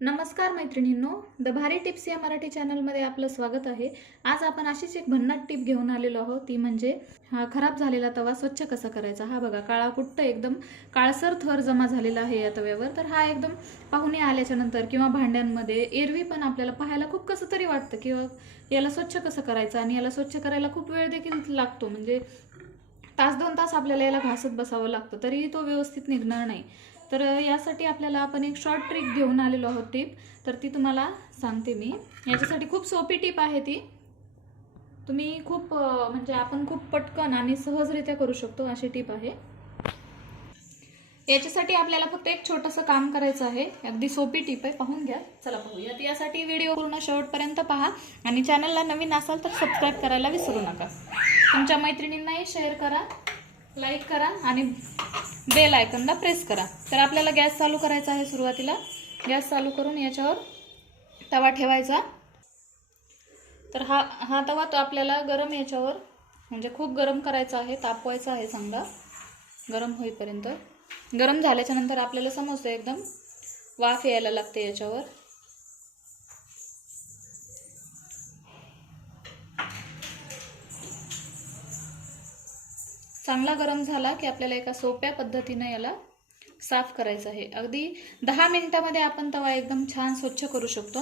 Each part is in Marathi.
नमस्कार मैत्रिणींनो द भारी टिप्स या मराठी चॅनलमध्ये आपलं स्वागत आहे. आज आपण अशीच एक भन्नाट टिप घेऊन आलेलो आहोत ती म्हणजे हा खराब झालेला तवा स्वच्छ कसा करायचा? हा बघा काळा कुट्ट एकदम काळसर थर जमा झालेला आहे या तव्यावर. तर हा एकदम पाहुणे आल्याच्यानंतर किंवा भांड्यांमध्ये एरवी पण आपल्याला पाहायला खूप कसं तरी वाटतं किंवा याला स्वच्छ कसं करायचं आणि याला स्वच्छ करायला खूप वेळ देखील लागतो. म्हणजे तास दोन तास आपल्याला याला घासत बसावं लागतं तरीही तो व्यवस्थित निघणार नाही. तर यासाठी आपल्याला आपण एक शॉर्ट ट्रिक घेऊन आलेलो आहोत टिप तर ती तुम्हाला सांगते मी. याच्यासाठी खूप सोपी टिप आहे ती. तुम्ही खूप म्हणजे आपण खूप पटकन आणि सहजरित्या करू शकतो अशी टिप आहे. याच्यासाठी आपल्याला फक्त एक छोटंसं काम करायचं आहे. अगदी सोपी टिप आहे. पाहून घ्या. चला पाहूयात यासाठी व्हिडिओ पूर्ण शेवटपर्यंत पहा. आणि चॅनलला नवीन असाल तर सबस्क्राईब करायला विसरू नका. तुमच्या मैत्रिणींनाही शेअर करा. लाईक करा आणि बेल आयकनला प्रेस करा. तर आपल्याला गॅस चालू करायचा आहे सुरुवातीला. गॅस चालू करून याच्यावर तवा ठेवायचा. तर हा हा तवा तो आपल्याला गरम याच्यावर म्हणजे खूप गरम करायचा आहे तापवायचा आहे चांगला. गरम होईपर्यंत. गरम झाल्याच्यानंतर आपल्याला समजतं एकदम वाफ यायला लागते याच्यावर. चांगला गरम झाला की आपल्याला एका सोप्या पद्धतीनं याला साफ करायचं आहे. अगदी दहा मिनिटामध्ये आपण तवा एकदम छान स्वच्छ करू शकतो.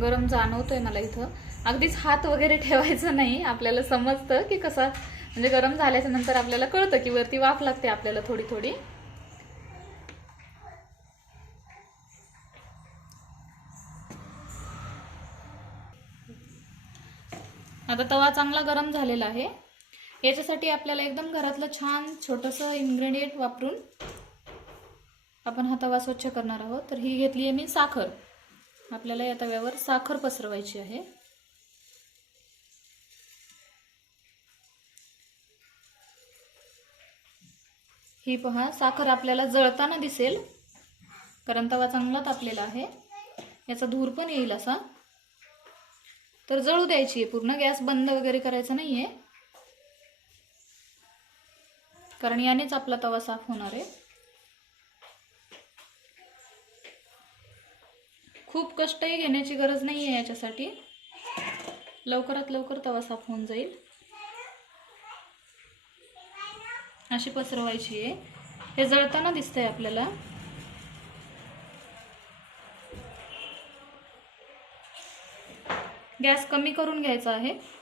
गरम जाणवतोय मला इथं. अगदीच हात वगैरे ठेवायचं नाही. आपल्याला समजतं की कसा म्हणजे गरम झाल्याच्यानंतर आपल्याला कळतं की वरती वाफ लागते आपल्याला थोडी थोडी. आता तवा चांगला गरम झालेला आहे. याच्यासाठी आपल्याला एकदम घरातलं छान छोटंसं इन्ग्रेडियंट वापरून आपण हा तवा स्वच्छ करणार आहोत. तर ही घेतली आहे मी साखर. आपल्याला या तव्यावर साखर पसरवायची आहे. ही पहा साखर आपल्याला जळताना दिसेल. कारण तवा चांगला तापलेला आहे. याचा धूर पण येईल असा. तर जळू द्यायची आहे. पूर्ण गॅस बंद वगैरे करायचा नाही आहे कारण यानेच आपला तवा साफ होणार आहे. खूप कष्टही घेण्याची गरज नाही आहे याच्यासाठी. लवकरात लवकर तवा साफ होऊन जाईल. अशी पसरवायची आहे. हे जळताना दिसतंय आपल्याला. गॅस कमी करून घ्यायचा आहे.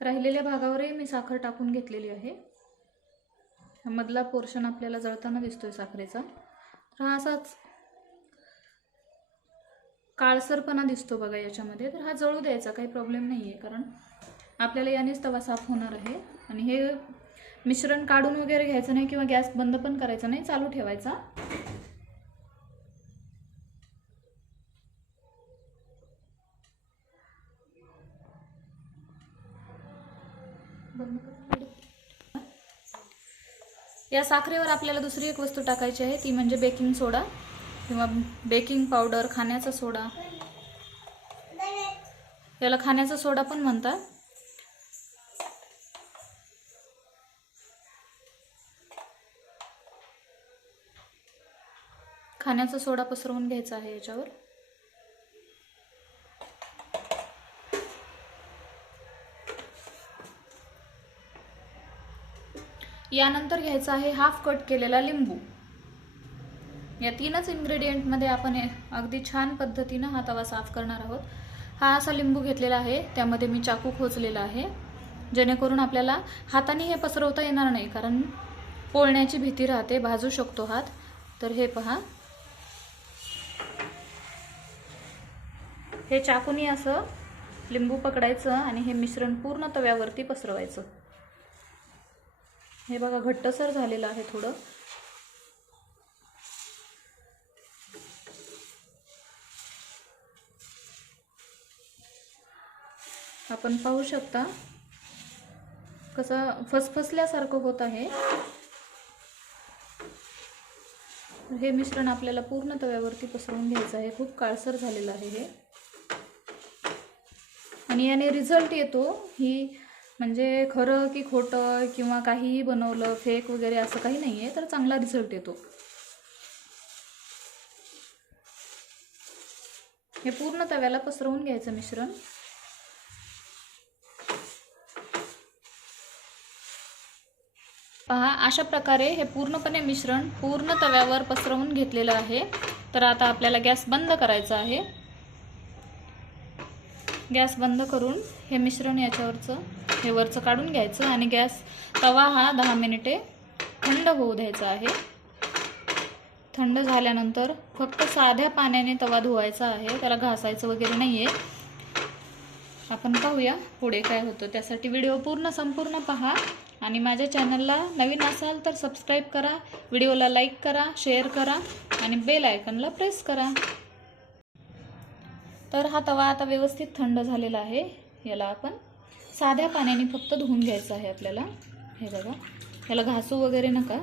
राहिलेल्या भागावरही मी साखर टाकून घेतलेली आहे. मधला पोर्शन आपल्याला जळताना दिसतोय साखरेचा. तर हा असाच काळसरपणा दिसतो बघा याच्यामध्ये. तर हा जळू द्यायचा काही प्रॉब्लेम नाही आहे कारण आपल्याला यानेच तवा साफ होणार आहे. आणि हे मिश्रण काढून वगैरे घ्यायचं नाही किंवा गॅस बंद पण करायचा नाही चालू ठेवायचा. या साखरेवर आपल्याला दुसरी एक वस्तू टाकायची आहे ती म्हणजे बेकिंग सोडा किंवा बेकिंग पावडर खाण्याचा सोडा. याला खाण्याचा सोडा पण म्हणतात. खाण्याचा सोडा पसरवून घ्यायचा आहे याच्यावर. यानंतर घ्यायचा आहे हाफ कट केलेला लिंबू. या तीनच इन्ग्रेडियंटमध्ये आपण अगदी छान पद्धतीनं हा तवा साफ करणार आहोत. हा असा लिंबू घेतलेला आहे त्यामध्ये मी चाकू खोचलेला आहे. जेणेकरून आपल्याला हाताने हे पसरवता येणार नाही कारण पोळण्याची भीती राहते भाजू शकतो हात. तर हे पहा. हे चाकूनी असं लिंबू पकडायचं आणि हे मिश्रण पूर्ण तव्यावरती पसरवायचं. हे बघा घट्टसर झालेलं आहे थोडं. आपण पाहू शकता कसं फसफसल्यासारखं होत आहे. हे मिश्रण आपल्याला पूर्ण तव्यावरती पसरवून घ्यायचं आहे. खूप काळसर झालेलं आहे हे. आणि याने रिझल्ट येतो ही म्हणजे खरं की खोटं किंवा काहीही बनवलं फेक वगैरे असं काही नाही आहे तर चांगला रिझल्ट येतो. हे पूर्ण तव्याला पसरवून घ्यायचं मिश्रण. पहा अशा प्रकारे हे पूर्णपणे मिश्रण पूर्ण तव्यावर पसरवून घेतलेलं आहे. तर आता आपल्याला गॅस बंद करायचा आहे. गॅस बंद करून हे मिश्रण याच्यावरचं हे वरचं काढून घ्यायचं आणि गॅस तवा हा दहा मिनिटे थंड होऊ द्यायचा आहे. थंड झाल्यानंतर फक्त साध्या पाण्याने तवा धुवायचा आहे. त्याला घासायचं वगैरे नाही आहे आपण पाहूया पुढे काय होतं. त्यासाठी व्हिडिओ पूर्ण संपूर्ण पहा आणि माझ्या चॅनलला नवीन असाल तर सबस्क्राईब करा व्हिडिओला लाईक करा शेअर करा आणि बेल आयकनला प्रेस करा. तर हा तवा आता व्यवस्थित थंड झालेला आहे. याला आपण साध्या पाण्याने फक्त धुवून घ्यायचं आहे आपल्याला. हे बघा. याला घासू वगैरे नका.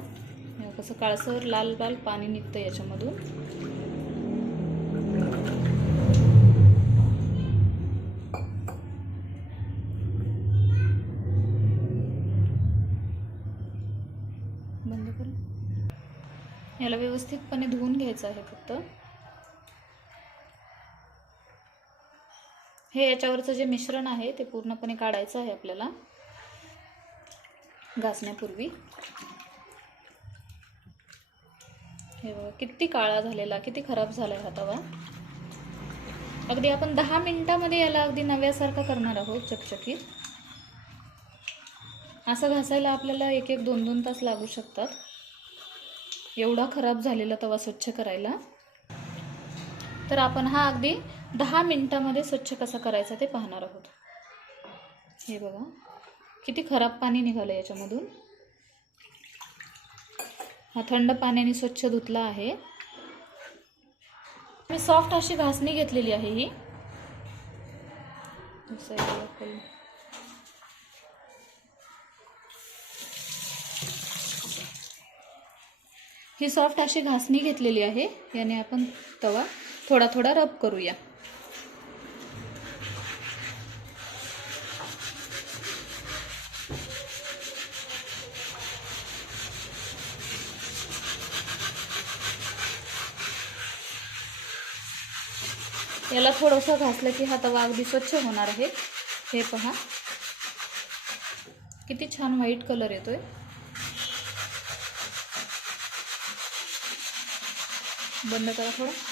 कसं काळसर लाल लाल पाणी निघतं याच्यामधून. बंद करू. याला व्यवस्थितपणे धुवून घ्यायचं आहे फक्त. हे याच्यावरचं जे मिश्रण आहे ते पूर्णपणे काढायचं आहे आपल्याला. घासण्यापूर्वी. हे बघा किती काळा झालेला किती खराब झाला हा तवा. अगदी आपण दहा मिनिटामध्ये याला अगदी नव्यासारखा करणार आहोत चकचकीत. असं घासायला आपल्याला एक एक दोन दोन तास लागू शकतात. एवढा खराब झालेला तवा स्वच्छ करायला. तर आपण हा अगदी दहा मिनटामध्ये स्वच्छ कसा करायचा ते पाहणार आहोत. हे बघा. किती खराब पाणी निघालं याच्यामधून. हा थंड पाण्याने स्वच्छ धुतला आहे. मी सॉफ्ट अशी घासणी घेतलेली आहे ही. ही सॉफ्ट अशी घासणी घेतलेली आहे. याने आपण तवा थोडा थोडा रब करूया. याला थोडंसं घासलं की हा तवा अगदी स्वच्छ होणार आहे. हे पहा. किती छान व्हाईट कलर येतोय. बंद करा थोडं.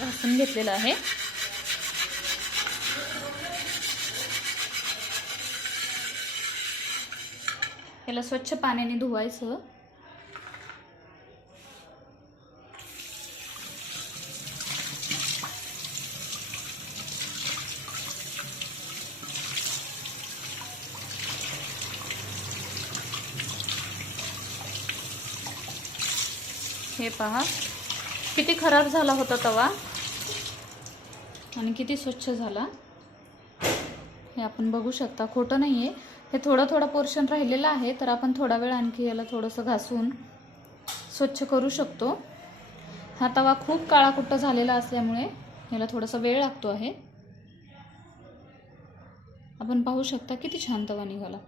घासून घेतलेलं आहे. याला स्वच्छ पाण्याने धुवायचं. हे पहा. किती खराब झाला होता तवा. आणि किती स्वच्छ झाला. हे आपण बघू शकता. खोटं नाही आहे हे थोडं थोडं पोर्शन राहिलेलं आहे तर आपण थोडा वेळ आणखी याला थोडंसं घासून स्वच्छ करू शकतो. हा तवा खूप काळाकुट्ट झालेला असल्यामुळे याला थोडासा वेळ लागतो आहे. आपण पाहू शकता किती छान तवा निघाला.